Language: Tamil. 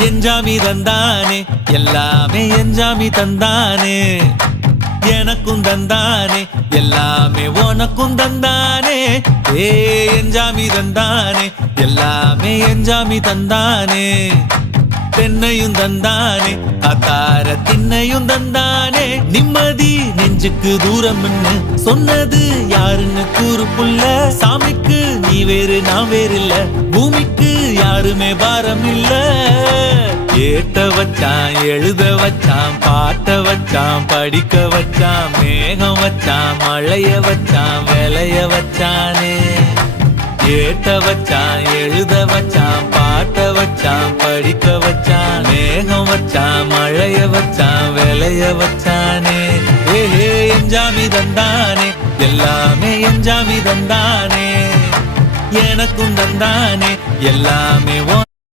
எஞ்சாமி தந்தானே எல்லாமே எஞ்சாமி தந்தானே எனக்கும் தந்தானே எல்லாமே உனக்கும் தந்தானே ஏ எஞ்சாமி தந்தானே எல்லாமே எஞ்சாமி தந்தானே தென்னையும் தந்தானே அத்தார திண்ணையும் தந்தானே நிம்மதி நெஞ்சுக்கு தூரம் சொன்னது யாருன்னு கூறு புள்ள சாமிக்கு நீ வேறு நான் வேறு இல்ல பூமிக்கு யாருமே பாரம் இல்ல ஏத்த வச்சான் எழுத வச்சான் பாட்ட வச்சான் படிக்க வச்சான் மேகம் வச்சான் மழைய வச்சான் விளைய வச்சானே ஏத்த வச்சான் எழுத வச்சான் பாட்ட வச்சான் படிக்க வச்சான் மேகம் வச்சான் மழைய வச்சான் விளைய வச்சானே ஏஹே எஞ்சாமி தந்தானே எல்லாமே எஞ்சாமி தந்தானே எனக்கும் தந்தானே எல்லாமே